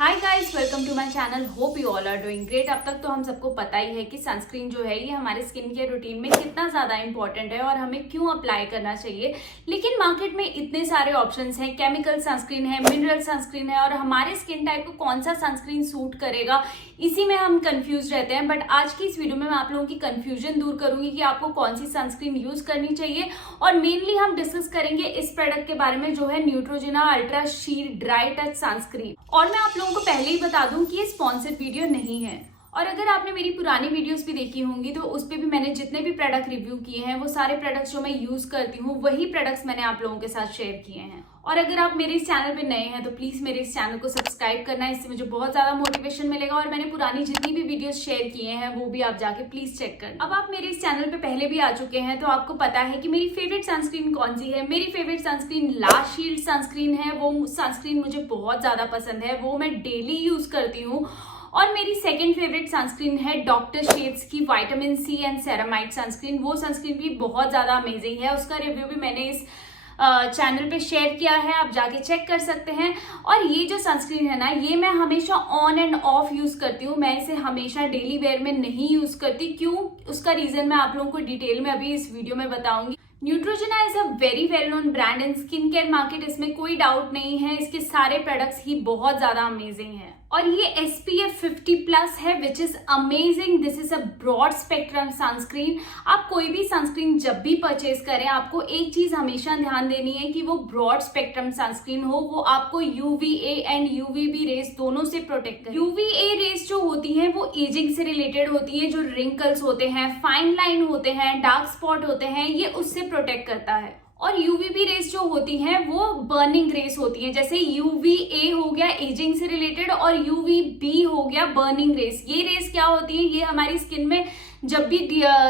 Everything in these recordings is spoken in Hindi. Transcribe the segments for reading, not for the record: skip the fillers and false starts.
Hi guys, welcome to my channel. Hope you all are doing great. अब तक तो हम सबको पता ही है कि सनस्क्रीन जो है ये हमारे स्किन केयर रूटीन में कितना ज़्यादा इंपॉर्टेंट है और हमें क्यों अप्लाई करना चाहिए। लेकिन मार्केट में इतने सारे ऑप्शंस हैं, केमिकल सनस्क्रीन है, मिनरल सनस्क्रीन है, और हमारे स्किन टाइप को कौन सा सनस्क्रीन सूट करेगा, इसी में हम कंफ्यूज रहते हैं। बट आज की इस वीडियो में मैं आप लोगों की कंफ्यूजन दूर करूंगी कि आपको कौन सी सनस्क्रीन यूज करनी चाहिए। और मेनली हम डिस्कस करेंगे इस प्रोडक्ट के बारे में जो है न्यूट्रोजिना अल्ट्रा शीर ड्राई टच सनस्क्रीन। और मैं आप लोगों को पहले ही बता दूं कि ये स्पॉन्सर्ड वीडियो नहीं है। और अगर आपने मेरी पुरानी वीडियोस भी देखी होंगी तो उस पे भी मैंने जितने भी प्रोडक्ट रिव्यू किए हैं वो सारे प्रोडक्ट्स जो मैं यूज करती हूँ वही प्रोडक्ट्स मैंने आप लोगों के साथ शेयर किए हैं। और अगर आप मेरे इस चैनल पे नए हैं तो प्लीज मेरे इस चैनल को सब्सक्राइब करना, इससे मुझे बहुत ज्यादा मोटिवेशन मिलेगा। और मैंने पुरानी जितनी भी वीडियोस शेयर किए हैं वो भी आप जाके प्लीज चेक करना। अब आप मेरे इस चैनल पे पहले भी आ चुके हैं तो आपको पता है कि मेरी फेवरेट सनस्क्रीन कौन सी है। मेरी फेवरेट सनस्क्रीन ला शील्ड सनस्क्रीन है। वो सनस्क्रीन मुझे बहुत ज्यादा पसंद है, वो मैं डेली यूज करती हूँ। और मेरी सेकंड फेवरेट सनस्क्रीन है डॉक्टर शेड्स की vitamin C and ceramide sunscreen. वो सनस्क्रीन भी बहुत ज्यादा अमेजिंग है, उसका रिव्यू भी मैंने इस चैनल पे शेयर किया है, आप जाके चेक कर सकते हैं। और ये जो सनस्क्रीन है ना, ये मैं हमेशा ऑन एंड ऑफ यूज करती हूँ, मैं इसे हमेशा डेली वेयर में नहीं यूज करती। क्यों, उसका रीजन मैं आप लोगों को डिटेल में अभी इस वीडियो में बताऊंगी। Neutrogena is a very well known brand in skin care market, इसमें कोई डाउट नहीं है। इसके सारे प्रोडक्ट्स ही बहुत ज्यादा अमेजिंग है। और ये SPF 50+ है which is amazing. This is a broad spectrum sunscreen. आप कोई भी सनस्क्रीन जब भी परचेज करें आपको एक चीज हमेशा ध्यान देनी है कि वो ब्रॉड स्पेक्ट्रम सनस्क्रीन हो, वो आपको UVA एंड UVB रेस दोनों से प्रोटेक्ट करे। UVA रेस जो होती हैं वो एजिंग से रिलेटेड होती है, जो रिंकल्स होते हैं, फाइन लाइन होते हैं, डार्क स्पॉट होते हैं, ये उससे प्रोटेक्ट करता है। और UVB रेस जो होती हैं वो बर्निंग रेस होती हैं, जैसे UVA हो गया एजिंग से रिलेटेड और UVB हो गया बर्निंग रेस। ये रेस क्या होती है, ये हमारी स्किन में जब भी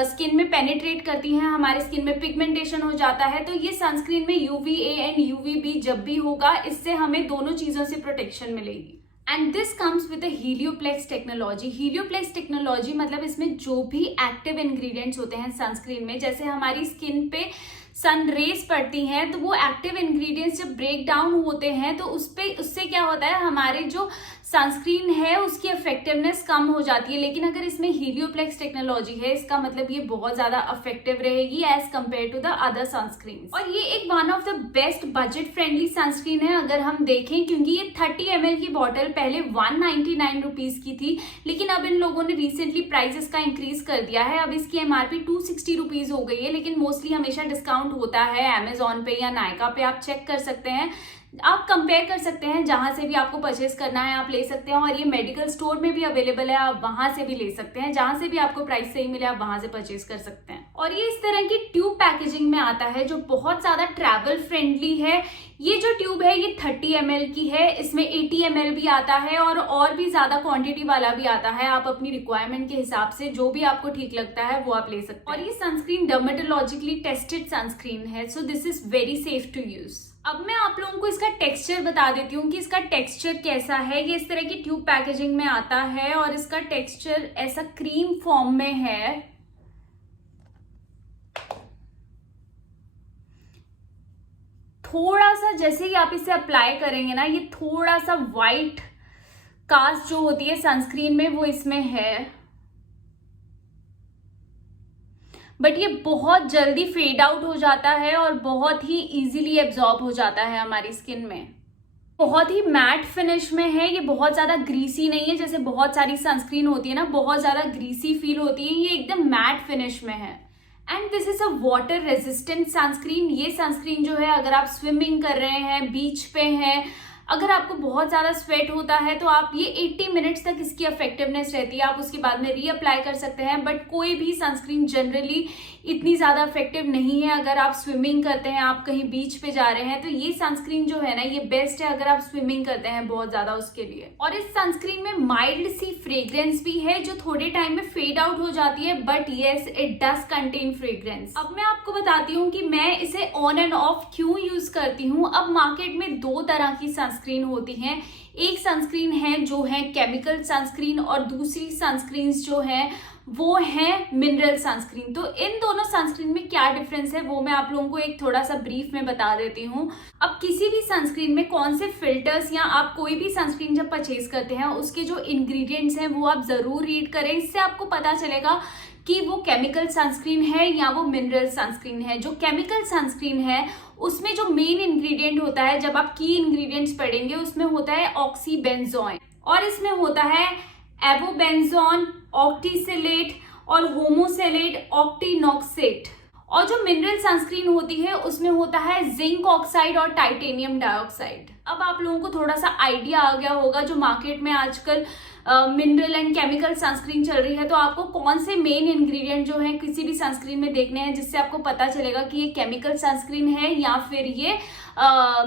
स्किन में पेनिट्रेट करती हैं, हमारे स्किन में पिगमेंटेशन हो जाता है, तो ये सनस्क्रीन में UVA एंड UVB जब भी होगा, इससे हमें दोनों चीजों से प्रोटेक्शन मिलेगी। And this comes with Helioplex technology. Helioplex technology मतलब इसमें जो भी एक्टिव इंग्रेडिएंट्स होते हैं सनस्क्रीन में, जैसे हमारी स्किन पे सन रेज पड़ती हैं तो वो एक्टिव इंग्रेडिएंट्स जब ब्रेक डाउन होते हैं तो उससे क्या होता है, हमारे जो सनस्क्रीन है उसकी इफेक्टिवनेस कम हो जाती है। लेकिन अगर इसमें हीलियोप्लेक्स टेक्नोलॉजी है, इसका मतलब ये बहुत ज्यादा इफेक्टिव रहेगी as compare to the other sunscreen. और ये एक one of the best budget friendly sunscreen है अगर हम देखें, क्योंकि ये 30 ml की बॉटल पहले 199 रुपीज की थी, लेकिन अब इन लोगों ने रिसेंटली प्राइसेस का इंक्रीज कर दिया है। अब इसकी MRP 260 रुपीज हो गई है, लेकिन मोस्टली हमेशा डिस्काउंट होता है अमेजोन पे या नायका पे, आप चेक कर सकते हैं, आप कंपेयर कर सकते हैं, जहां से भी आपको परचेज करना है आप ले सकते हैं। और ये मेडिकल स्टोर में भी अवेलेबल है, आप वहां से भी ले सकते हैं, जहां से भी आपको प्राइस सही मिले आप वहां से परचेज कर सकते हैं। और ये इस तरह की ट्यूब पैकेजिंग में आता है जो बहुत ज्यादा ट्रैवल फ्रेंडली है। ये जो ट्यूब है ये 30 ml की है, इसमें 80 ml भी आता है और भी ज्यादा क्वांटिटी वाला भी आता है। आप अपनी रिक्वायरमेंट के हिसाब से जो भी आपको ठीक लगता है वो आप ले सकते हैं। और ये सनस्क्रीन डर्मेटोलॉजिकली टेस्टेड सनस्क्रीन है, so this is very safe to use. अब मैं आप लोगों को इसका टेक्सचर बता देती हूँ कि इसका टेक्सचर कैसा है। ये इस तरह की ट्यूब पैकेजिंग में आता है और इसका टेक्सचर ऐसा क्रीम फॉर्म में है। थोड़ा सा जैसे ही आप इसे अप्लाई करेंगे ना, ये थोड़ा सा वाइट कास्ट जो होती है सनस्क्रीन में वो इसमें है, बट ये बहुत जल्दी फेड आउट हो जाता है और बहुत ही इजीली एब्जॉर्ब हो जाता है हमारी स्किन में। बहुत ही मैट फिनिश में है, ये बहुत ज्यादा ग्रीसी नहीं है जैसे बहुत सारी सनस्क्रीन होती है ना, बहुत ज्यादा ग्रीसी फील होती है। ये एकदम मैट फिनिश में है। And this is a water resistant sunscreen. ये सनस्क्रीन जो है अगर आप स्विमिंग कर रहे हैं, बीच पे हैं, अगर आपको बहुत ज्यादा स्वेट होता है तो आप ये 80 मिनट्स तक इसकी इफेक्टिवनेस रहती है, आप उसके बाद में रीअप्लाई कर सकते हैं। बट कोई भी सनस्क्रीन जनरली इतनी ज्यादा इफेक्टिव नहीं है अगर आप स्विमिंग करते हैं, आप कहीं बीच पे जा रहे हैं, तो ये सनस्क्रीन जो है ना ये बेस्ट है अगर आप स्विमिंग करते हैं बहुत ज्यादा उसके लिए। और इस सनस्क्रीन में माइल्ड सी फ्रेग्रेंस भी है जो थोड़े टाइम में फेड आउट हो जाती है, but yes it does contain fragrance. अब मैं आपको बताती हूँ कि मैं इसे ऑन एंड ऑफ क्यों यूज करती हूँ। अब मार्केट में दो तरह की सनस्क्रीन होती हैं, एक सनस्क्रीन है जो है केमिकल सनस्क्रीन और दूसरी सनस्क्रीन जो है वो है मिनरल सनस्क्रीन। तो इन दोनों सनस्क्रीन में क्या डिफरेंस है वो मैं आप लोगों को एक थोड़ा सा ब्रीफ में बता देती हूँ। अब किसी भी सनस्क्रीन में कौन से फिल्टर्स या आप कोई भी सनस्क्रीन जब परचेज करते हैं उसके जो इंग्रेडिएंट्स हैं वो आप जरूर रीड करें। इससे आपको पता चलेगा कि वो केमिकल सनस्क्रीन है या वो मिनरल सनस्क्रीन है। जो केमिकल सनस्क्रीन है उसमें जो मेन इंग्रेडिएंट होता है, जब आप की इंग्रेडिएंट्स पढ़ेंगे उसमें होता है ऑक्सीबेंजोइन और इसमें होता है एवोबेंजोन, ऑक्टीसेलेट और होमोसेलेट ऑक्टीनॉक्सेट। और जो मिनरल सनस्क्रीन होती है उसमें होता है जिंक ऑक्साइड और टाइटेनियम डाइऑक्साइड। अब आप लोगों को थोड़ा सा आइडिया आ गया होगा जो मार्केट में आजकल मिनरल एंड केमिकल सनस्क्रीन चल रही है, तो आपको कौन से मेन इंग्रेडिएंट जो है किसी भी सनस्क्रीन में देखने हैं जिससे आपको पता चलेगा कि ये केमिकल सनस्क्रीन है या फिर ये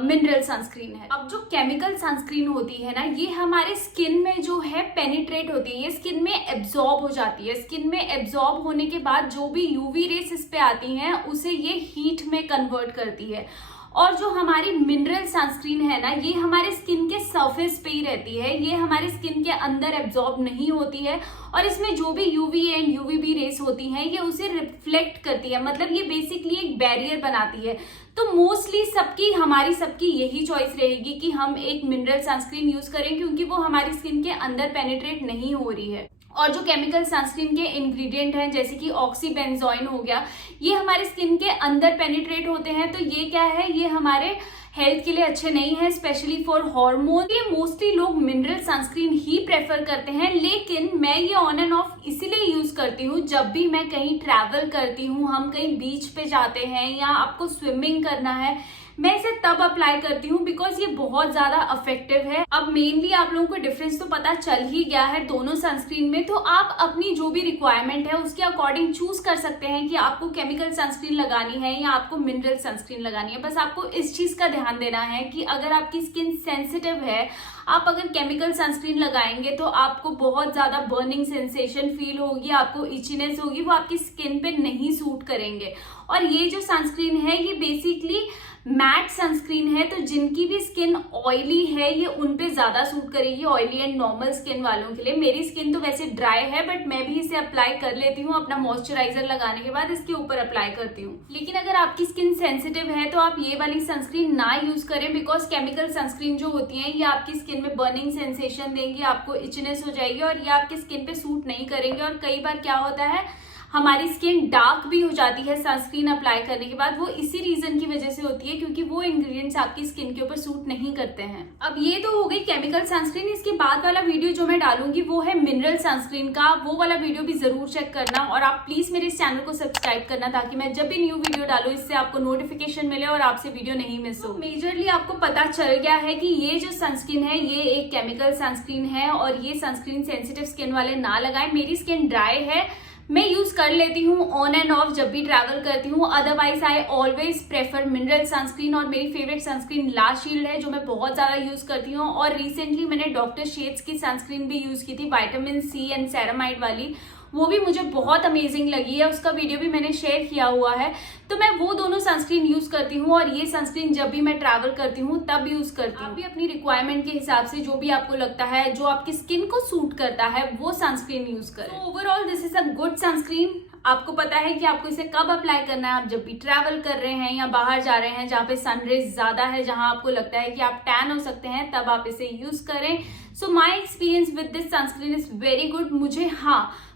मिनरल सनस्क्रीन है। अब जो केमिकल सनस्क्रीन होती है ना, ये हमारे स्किन में जो है पेनिट्रेट होती है, ये स्किन में एब्जॉर्ब हो जाती है। स्किन में एब्जॉर्ब होने के बाद जो भी यूवी रेस इस पे आती हैं उसे ये हीट में कन्वर्ट करती है। और जो हमारी मिनरल सनस्क्रीन है ना, ये हमारे स्किन के सरफेस पे ही रहती है, ये हमारे स्किन के अंदर एब्जॉर्ब नहीं होती है और इसमें जो भी यूवी एंड यूवीबी रेस होती हैं ये उसे रिफ्लेक्ट करती है, मतलब ये बेसिकली एक बैरियर बनाती है। तो मोस्टली हमारी सबकी यही चॉइस रहेगी कि हम एक मिनरल सनस्क्रीन यूज करें क्योंकि वो हमारी स्किन के अंदर पेनिट्रेट नहीं हो रही है। और जो केमिकल सनस्क्रीन के इंग्रेडिएंट हैं जैसे कि ऑक्सीबेंजोइन हो गया, ये हमारे स्किन के अंदर पेनिट्रेट होते हैं। तो ये क्या है, ये हमारे हेल्थ के लिए अच्छे नहीं है, स्पेशली फॉर हार्मोन। ये मोस्टली लोग मिनरल सनस्क्रीन ही प्रेफर करते हैं, लेकिन मैं ये ऑन एंड ऑफ इसीलिए यूज करती हूँ जब भी मैं कहीं ट्रैवल करती हूँ, हम कहीं बीच पे जाते हैं या आपको स्विमिंग करना है, मैं इसे तब अप्लाई करती हूँ बिकॉज ये बहुत ज्यादा इफेक्टिव है। अब मेनली आप लोगों को डिफरेंस तो पता चल ही गया है दोनों सनस्क्रीन में, तो आप अपनी जो भी रिक्वायरमेंट है उसके अकॉर्डिंग चूज कर सकते हैं कि आपको केमिकल सनस्क्रीन लगानी है या आपको मिनरल सनस्क्रीन लगानी है। बस आपको इस चीज का ध्यान देना है कि अगर आपकी स्किन सेंसिटिव है, आप अगर केमिकल सनस्क्रीन लगाएंगे तो आपको बहुत ज्यादा बर्निंग सेंसेशन फील होगी, आपको इचीनेस होगी, वो आपकी स्किन पे नहीं सूट करेंगे। और ये जो सनस्क्रीन है ये बेसिकली मैट सनस्क्रीन है, तो जिनकी भी स्किन ऑयली है ये उन पे ज्यादा सूट करेगी, ऑयली एंड नॉर्मल स्किन वालों के लिए। मेरी स्किन तो वैसे ड्राई है बट मैं भी इसे अप्लाई कर लेती हूँ, अपना मॉइस्चराइजर लगाने के बाद इसके ऊपर अप्लाई करती हूँ। लेकिन अगर आपकी स्किन सेंसिटिव है तो आप ये वाली सनस्क्रीन ना यूज करें बिकॉज केमिकल सनस्क्रीन जो होती है ये आपकी स्किन में बर्निंग सेंसेशन देंगी, आपको इचनेस हो जाएगी और ये आपकी स्किन पे सूट नहीं करेंगे। और कई बार क्या होता है, हमारी स्किन डार्क भी हो जाती है सनस्क्रीन अप्लाई करने के बाद, वो इसी रीजन की वजह से होती है क्योंकि वो इंग्रेडिएंट्स आपकी स्किन के ऊपर सूट नहीं करते हैं। अब ये तो हो गई केमिकल सनस्क्रीन। इसके बाद वाला वीडियो जो मैं डालूंगी वो है मिनरल सनस्क्रीन का, वो वाला वीडियो भी जरूर चेक करना और आप प्लीज मेरे इस चैनल को सब्सक्राइब करना ताकि मैं जब भी न्यू वीडियो डालूं इससे आपको नोटिफिकेशन मिले और आपसे वीडियो नहीं मिस हो। मेजरली आपको पता चल गया है कि ये जो सनस्क्रीन है ये एक केमिकल सनस्क्रीन है और ये सनस्क्रीन सेंसिटिव स्किन वाले ना लगाएं। मेरी स्किन ड्राई है, मैं यूज कर लेती हूँ ऑन एंड ऑफ जब भी ट्रैवल करती हूँ, otherwise I always prefer mineral sunscreen. और मेरी फेवरेट सनस्क्रीन ला शील्ड है जो मैं बहुत ज्यादा यूज करती हूँ। और रिसेंटली मैंने डॉक्टर शेड्स की सनस्क्रीन भी यूज की थी, विटामिन सी एंड सेरामाइड वाली, वो भी मुझे बहुत अमेजिंग लगी है, उसका वीडियो भी मैंने शेयर किया हुआ है। तो मैं वो दोनों सनस्क्रीन यूज करती हूँ और ये सनस्क्रीन जब भी मैं ट्रैवल करती हूँ तब यूज करती हूँ। आप भी अपनी रिक्वायरमेंट के हिसाब से जो भी आपको लगता है, जो आपकी स्किन को सूट करता है, वो सनस्क्रीन यूज करें। Overall this is a good sunscreen. आपको पता है कि आपको इसे कब अप्लाई करना है, आप जब भी ट्रैवल कर रहे हैं या बाहर जा रहे हैं जहाँ पे सनरेज ज्यादा है, जहाँ आपको लगता है कि आप टैन हो सकते हैं, तब आप इसे यूज करें। So my experience with this sunscreen is very good. मुझे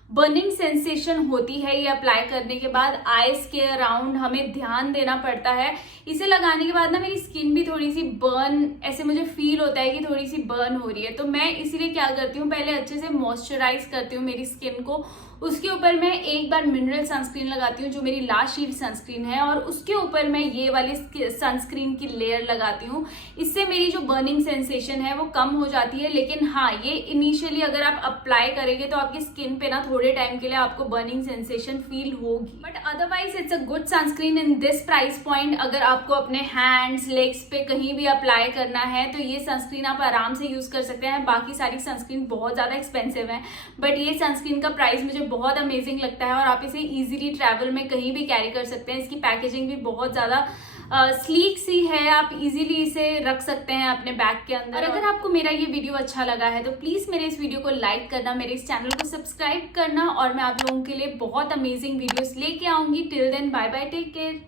बर्निंग सेंसेशन होती है ये अप्लाई करने के बाद, आईज के अराउंड हमें ध्यान देना पड़ता है। इसे लगाने के बाद ना मेरी स्किन भी थोड़ी सी बर्न, ऐसे मुझे फील होता है कि थोड़ी सी बर्न हो रही है। तो मैं इसीलिए क्या करती हूँ, पहले अच्छे से मॉइस्चराइज करती हूँ मेरी स्किन को, उसके ऊपर मैं एक बार मिनरल सनस्क्रीन लगाती हूँ जो मेरी ला शील्ड सनस्क्रीन है, और उसके ऊपर मैं ये वाली सनस्क्रीन की लेयर लगाती हूँ। इससे मेरी जो बर्निंग सेंसेशन है वो कम हो जाती है। लेकिन ये इनिशियली अगर आप अप्लाई करेंगे तो आपकी स्किन पे ना थोड़े टाइम के लिए आपको बर्निंग सेंसेशन फील होगी, but otherwise it's a good sunscreen in this price point. अगर आपको अपने हैंड्स, लेग्स पे कहीं भी अप्लाई करना है तो ये सनस्क्रीन आप आराम से यूज कर सकते हैं। बाकी सारी सनस्क्रीन बहुत ज्यादा एक्सपेंसिव है, बट ये सनस्क्रीन का प्राइस मुझे बहुत अमेजिंग लगता है और आप इसे इजीली ट्रैवल में कहीं भी कैरी कर सकते हैं। इसकी पैकेजिंग भी बहुत ज्यादा स्लीक सी है, आप इजीली इसे रख सकते हैं अपने बैग के अंदर। और अगर आपको मेरा ये वीडियो अच्छा लगा है तो प्लीज मेरे इस वीडियो को लाइक करना, मेरे इस चैनल को सब्सक्राइब करना, और मैं आप लोगों के लिए बहुत अमेजिंग वीडियोस लेके आऊंगी। Till then bye bye, take care.